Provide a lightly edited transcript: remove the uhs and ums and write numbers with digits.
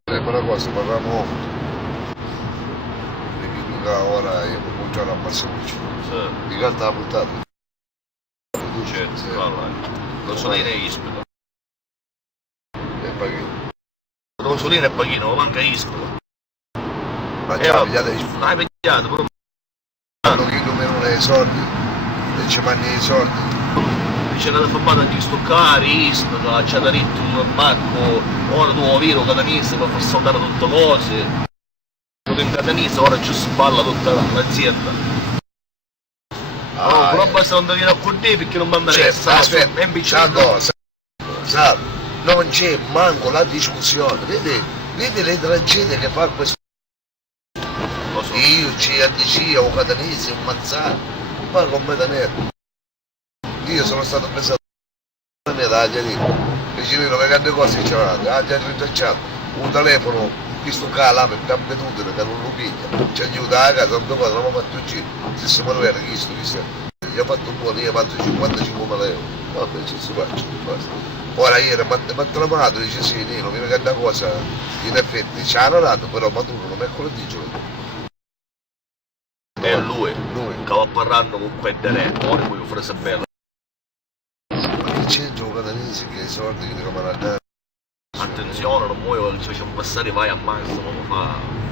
Una cosa, parliamo di che ora io buongiorno a Marcelluccio. Sì, Di carta la puntata. certo, Sì. allora, gasolina e ispito. E poi Gasolina e paghino, ma manca ispito. ma già vabbè, pigliate non hai pigliato, però quello che numero i soldi, e ci manni i soldi. c'è una formata di sto caro, ispito, c'è da ritto un pacco, ora tu viro catanese per far saltare tutte cose. Tu in catanese ora ci spalla tutta l'azienda. Oh, però basta non venire a con te perché non mi interessa. Aspetta, è impicciato. Salvo, non c'è manco la discussione, vedi le tragedie che fa questo. Lo so. Io, CADC, o Catanese, un Mazzano, ma completamente. Io sono stato pensato la medaglia lì, vicino a grandi cose che c'erano, ha già rintracciato, un telefono, visto che là per campetuto, che non lo piglia, ci aiuta a casa, due cose, non mi ha fatto un giro, se si muore era chiesto, gli ho fatto un buono, io ho fatto 55.000 euro, vabbè ci si faccia, basta. Ora ieri mi ha tramato, dice sì, Nino, mi che una cosa, in effetti ci hanno dato, però Maduro mercoledì giovedì. È lui Lui. che va parlando con quel diretto, ora poi frase bello. Ma che c'entra un catanese che i soldi che devono mandare? Attenzione, non muoio, ci facciamo passare vai a massimo, ma fa.